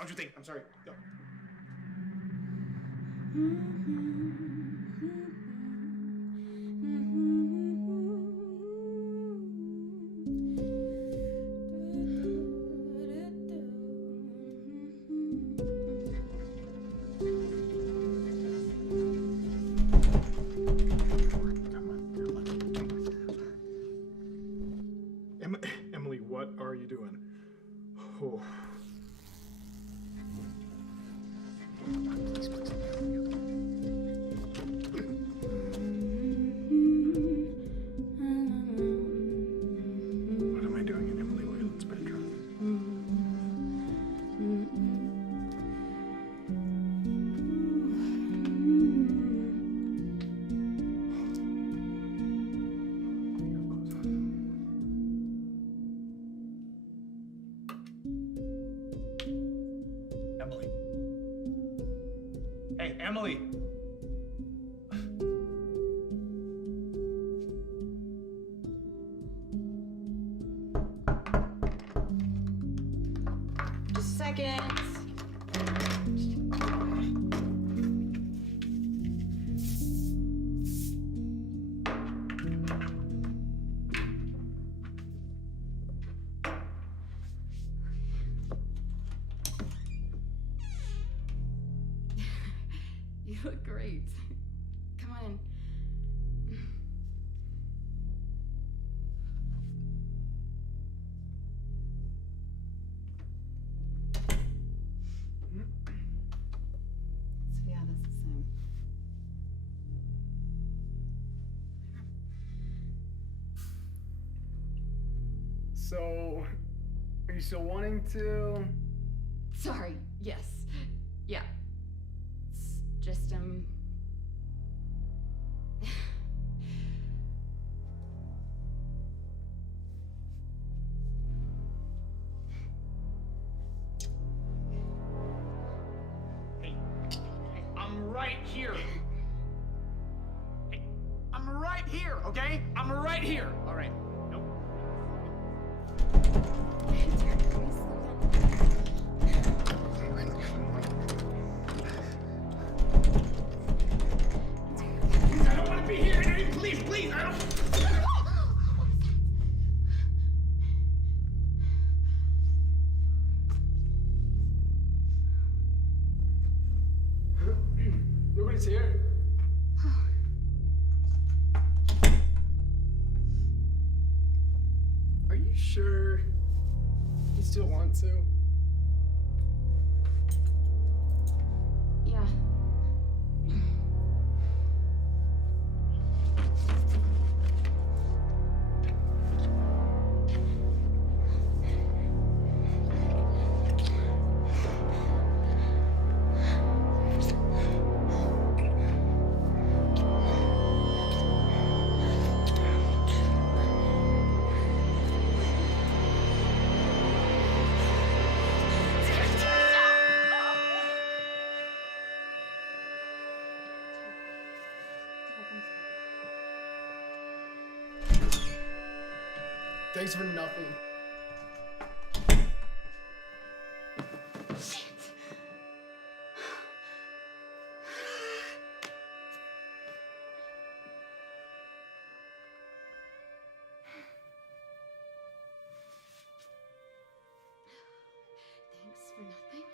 sound you think. I'm sorry. Go. Emily, what are you doing? Oh. Please, please. What am I doing in Emily Whalen's bedroom? Emily. Hey, Emily! Just a second. You look great. Come on in. So yeah, that's the same. So, are you still wanting to? Sorry. Yes. Yeah. It's just Hey, I'm right here. Hey, I'm right here, okay? I'm right here. All right. Nope. I don't want to be here. Please, please, I don't. Nobody's here. Are you sure you still want to? Yeah. Thanks for nothing. Thanks for nothing.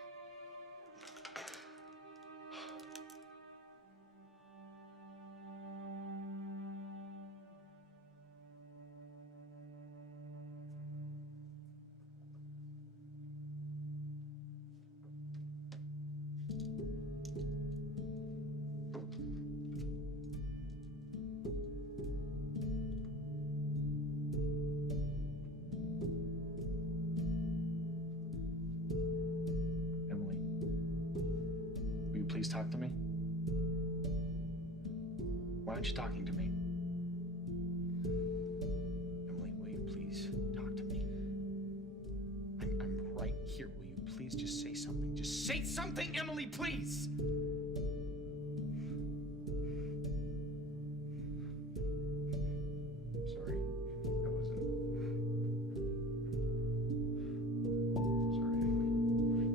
Emily, will you please talk to me? Why aren't you talking to me? Emily, will you please talk to me? I'm right here. Will you please just say something? Just say something, Emily, please! Sorry. I wasn't. Sorry, Emily.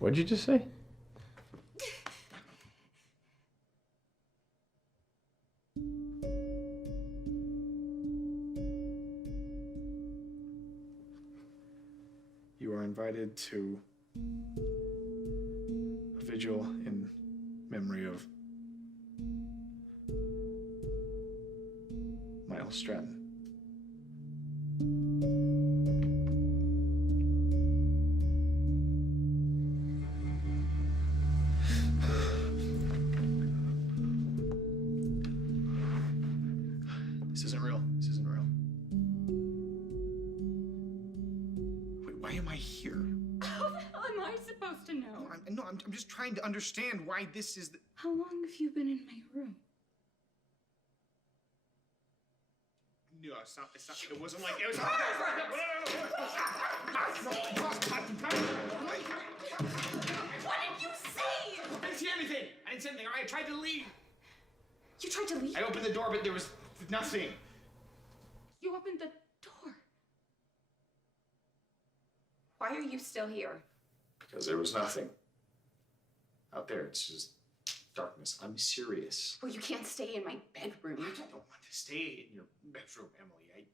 What'd you just say? You are invited to a vigil in memory of Miles Stratton. This isn't real. This isn't real. Wait, why am I here? How the hell am I supposed to know? I'm just trying to understand why this is the... How long have you been in my room? No, it's not, it wasn't like, it was... What did you say? I didn't see anything. I didn't see anything. I tried to leave. You tried to leave? I opened the door, but there was nothing. You opened the door. Why are you still here? Because there was nothing. Out there, it's just darkness. I'm serious. Well, you can't stay in my bedroom. I don't want to stay in your bedroom, Emily.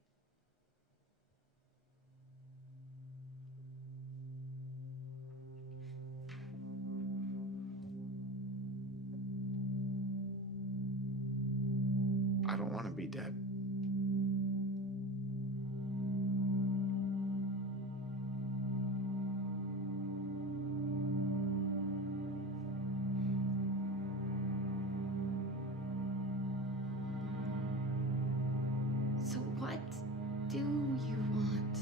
I don't want to be dead. So what do you want?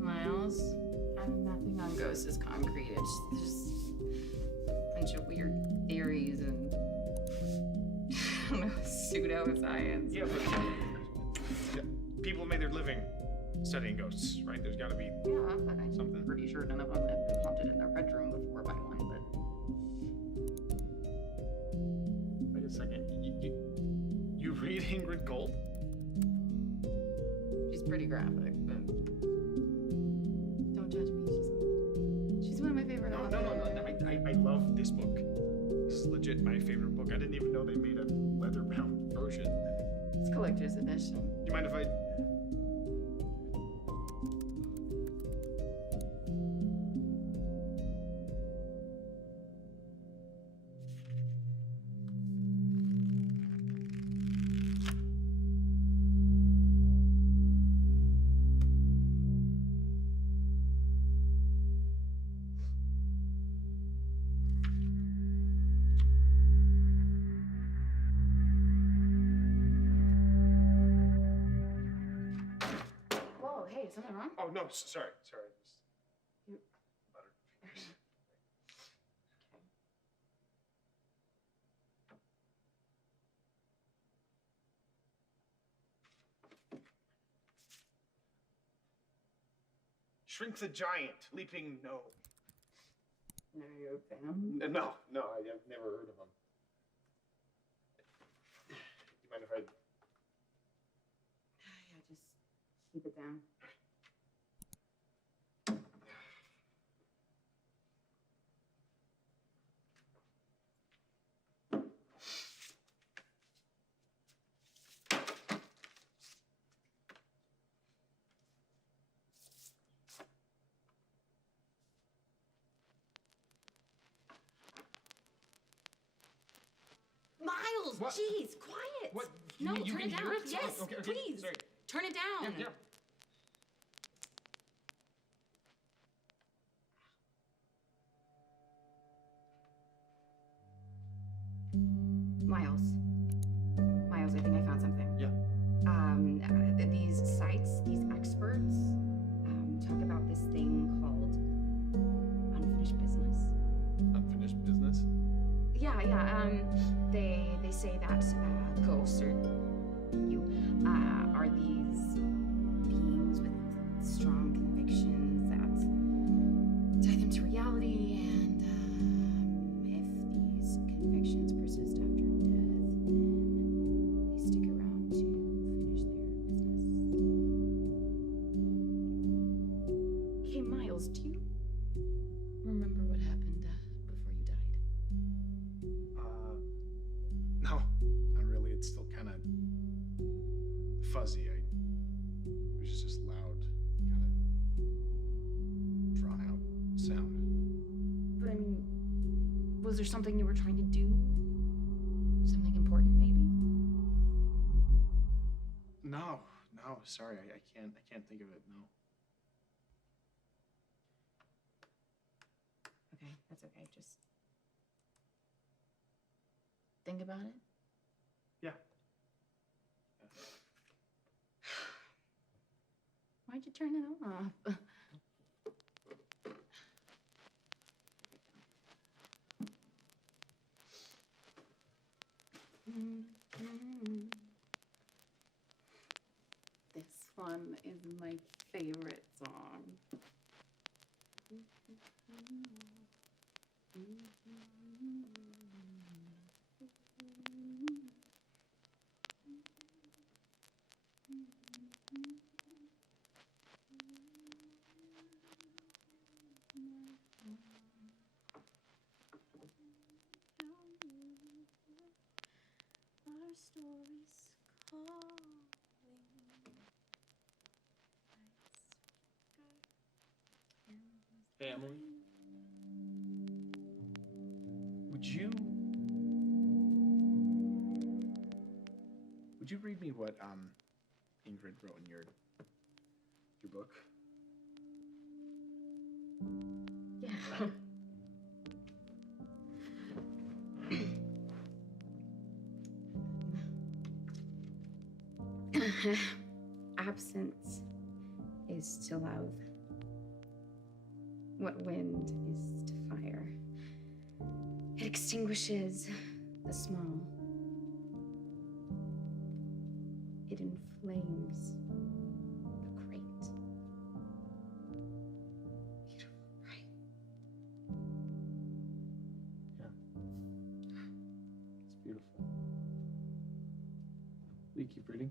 Miles, nothing on ghosts is concrete. It's just a bunch of weird theories and I don't know, pseudoscience. Yeah, but people made their living studying ghosts, right? There's got to be Yeah, but I'm something. pretty sure none of them have been haunted in their bedroom before by one. But Wait a second. You read Ingrid Gold? she's pretty graphic. But don't judge me. She's one of my favorite No. authors. I love this book. This is legit my favorite book. I didn't even know they made a leather-bound version. It's collector's edition. Do you mind if I... Whoa, hey, is something wrong? Oh, no, sorry. You- Butterfingers. Shrink the Giant, Leaping No. No, you're a fan. No, I've never heard of him. Do you mind if I... Yeah, just keep it down. Miles, What? jeez, quiet. What? No, You turn can it down. hear it? Yes, Okay, please. sorry. Turn it down. Yeah. Miles, I think I found something. Yeah. These sites, these experts, talk about this thing called unfinished business. Unfinished business? Yeah. They say that ghosts or you are these beings with strong convictions that fuzzy. It was just this loud, kind of drawn out sound. But I mean, was there something you were trying to do? Something important, maybe? No, sorry, I can't think of it. No. Okay, that's okay. Just think about it. Yeah. Why'd you turn it off? This one is my favorite song. Our stories calling. Hey, Emily. Would you read me what Ingrid wrote in your book? Yeah. Absence is to love what wind is to fire. It extinguishes the small. It inflames the great. Beautiful, right? Yeah. It's beautiful. Will you keep reading?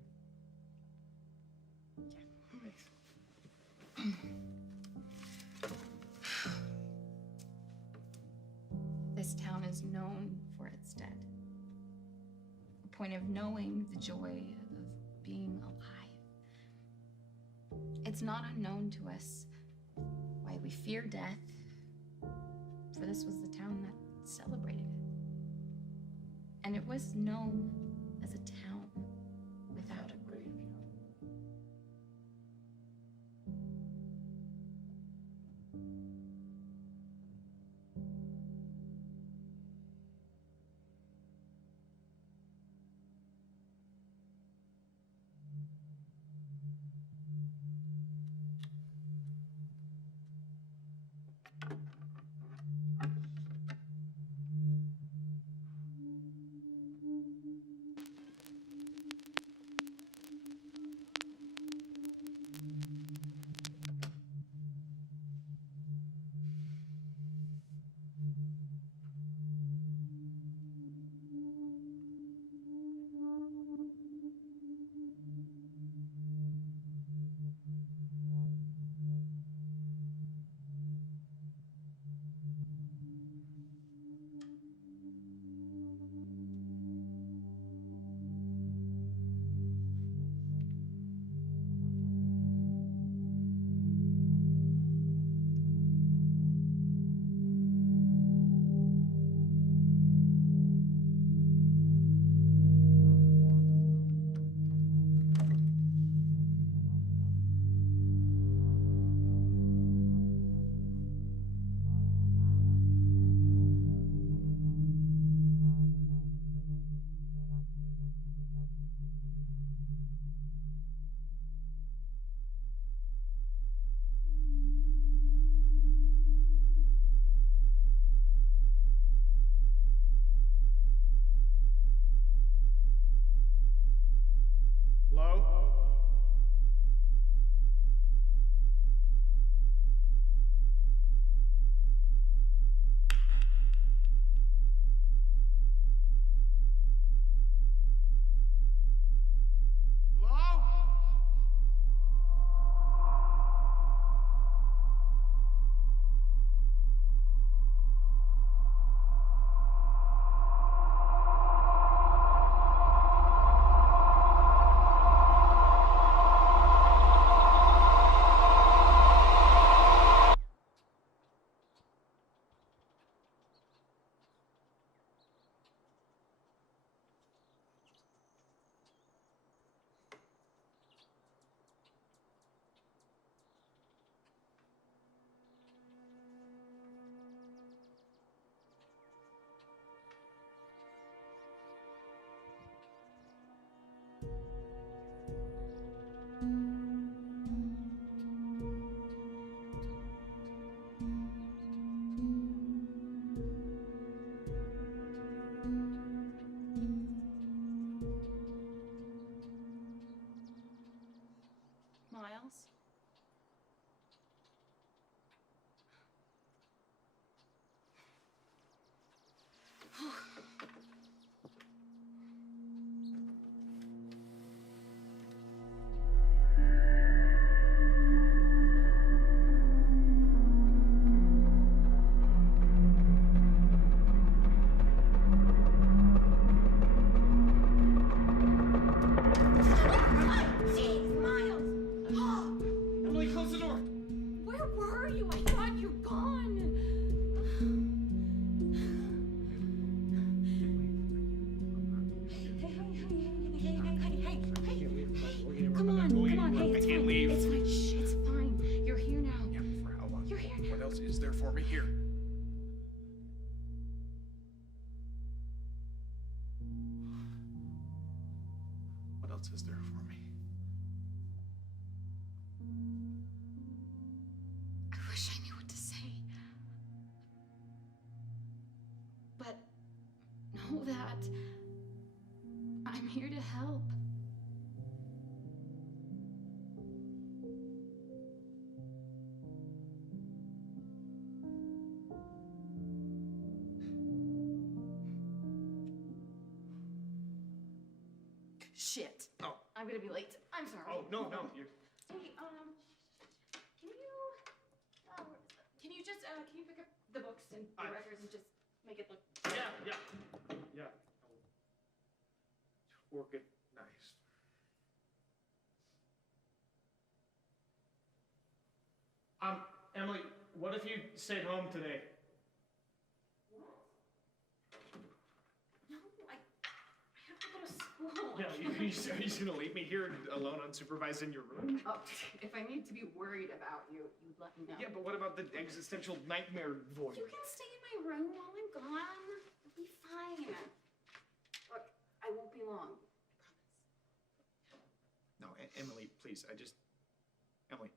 This town is known for its dead. A point of knowing the joy of being alive. It's not unknown to us why we fear death, for this was the town that celebrated it. And it was known as a town without a grave. else is there for me? I wish I knew what to say. But know that I'm here to help. Shit. Oh. I'm gonna be late. I'm sorry. Oh, no, you're... Hey, can you just, can you pick up the books and the records and just make it look... Yeah. Organized. Emily, what if you stayed home today? No, I have to go to school. Yeah, are you just gonna leave me here alone, unsupervised in your room? Oh, if I need to be worried about you, you let me know. Yeah, but what about the existential nightmare voice? You can stay in my room while I'm gone. It'll be fine. Look, I won't be long. I promise. No, Emily, please, Emily.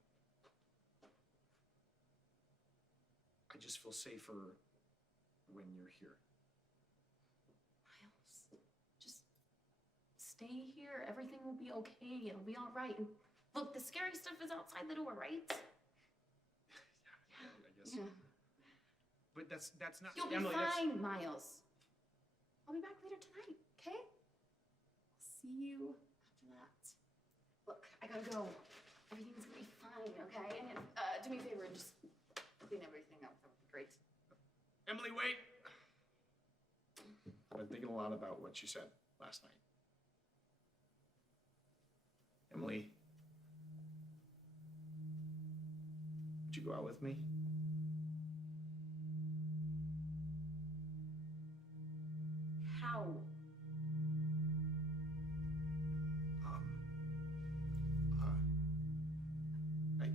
I just feel safer when you're here. Miles, just stay here. Everything will be okay. It'll be all right. And look, the scary stuff is outside the door, right? Yeah, I guess. Yeah. But that's not... You'll be Emily, fine, Miles. I'll be back later tonight, okay? I'll see you after that. Look, I gotta go. Everything's gonna be fine, okay? And do me a favor and just clean everything up. That would be great. Emily, wait! I've been thinking a lot about what you said last night. Emily, would you go out with me? How? I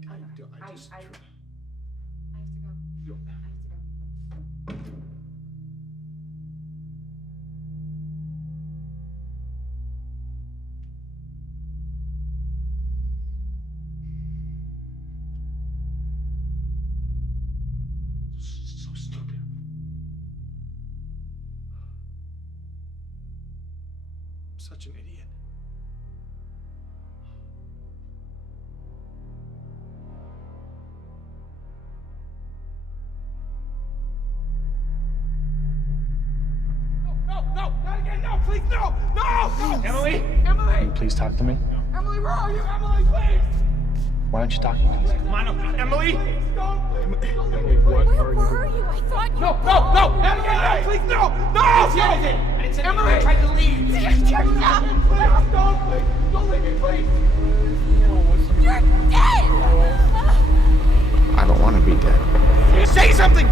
just... I have to go. Yo. I have to go. So stupid. I'm such an idiot. No, not again, no, please, no! Emily! Can you please talk to me? Emily, where are you? Emily, please! Why aren't you talking to me? Come on, Emily! Emily, what Where are you? were you? I thought you... No, not again, no, please, no! I didn't say Emily! I tried to leave. Don't leave me, please! You're dead! I don't want to be dead. Say something!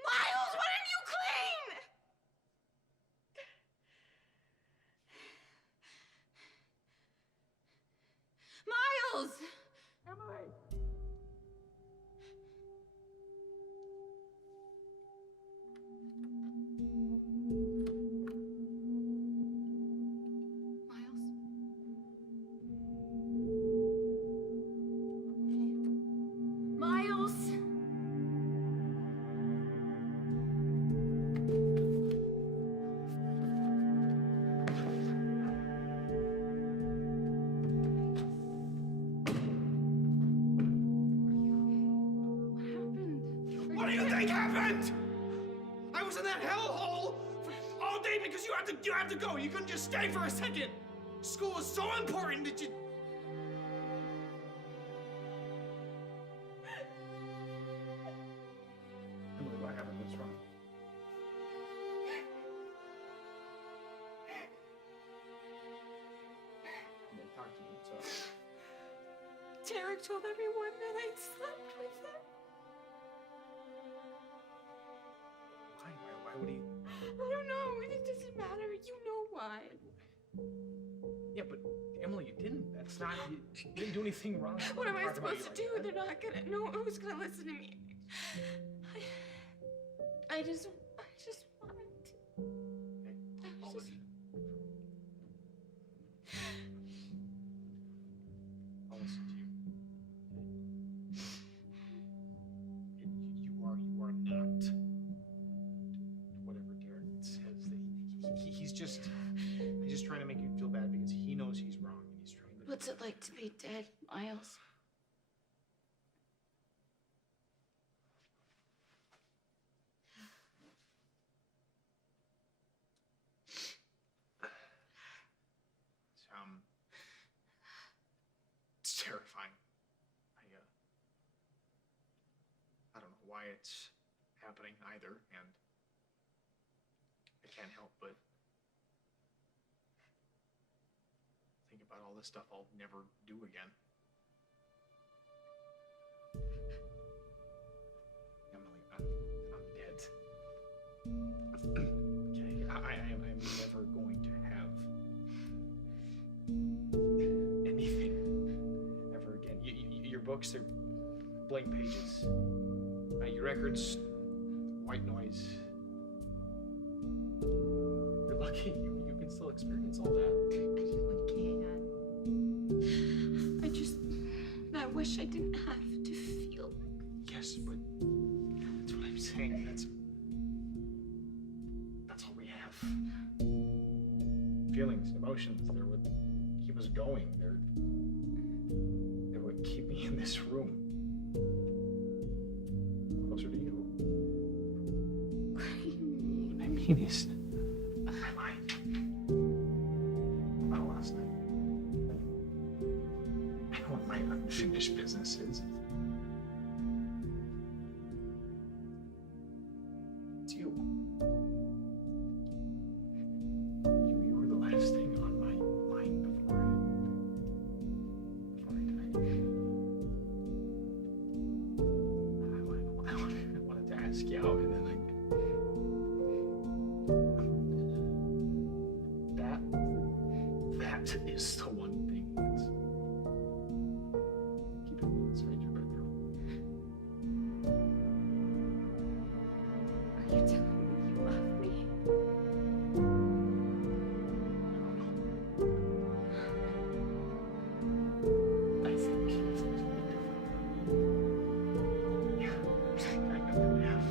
Miles, what did you clean? Miles! Emily! Miles? Miles! What do you think happened? I was in that hellhole for all day because you had to go. You couldn't just stay for a second. School was so important that you... Emily, what happened? What's wrong? Emily, talk to me. What's up? Tarek told everyone that I'd slept with him. Why would he... I don't know. It doesn't matter. You lied. Yeah, but Emily, you didn't. That's not. You didn't do anything wrong. What am I Talk about supposed to you do? like They're not gonna know who's gonna listen to me. I just want. that. Hey, I'll listen. I'll listen to you. You are not whatever Derek says that he's just trying to make you feel bad because he knows he's wrong and he's trying to. What's it like to be dead, Miles? It's terrifying. I don't know why it's happening either, and I can't help but think about all this stuff I'll never do again. Emily, I'm dead. Okay, I'm never going to have anything ever again. Your books are blank pages. Your records, white noise. You're lucky you can still experience all that. I wish I didn't have to feel. Yes, but that's what I'm saying. That's all we have. Feelings, emotions, they're what keep us going. They're what keep me in this room. Closer to you. What I mean is, I lied about last night. I know what my unfinished business is. It's you. You were the last thing on my mind before I died. I wanted to ask you out, and then that is the one thing that's keeping me inside your bedroom. Are you telling me you love me? I think things will be different. Yeah, I know they have.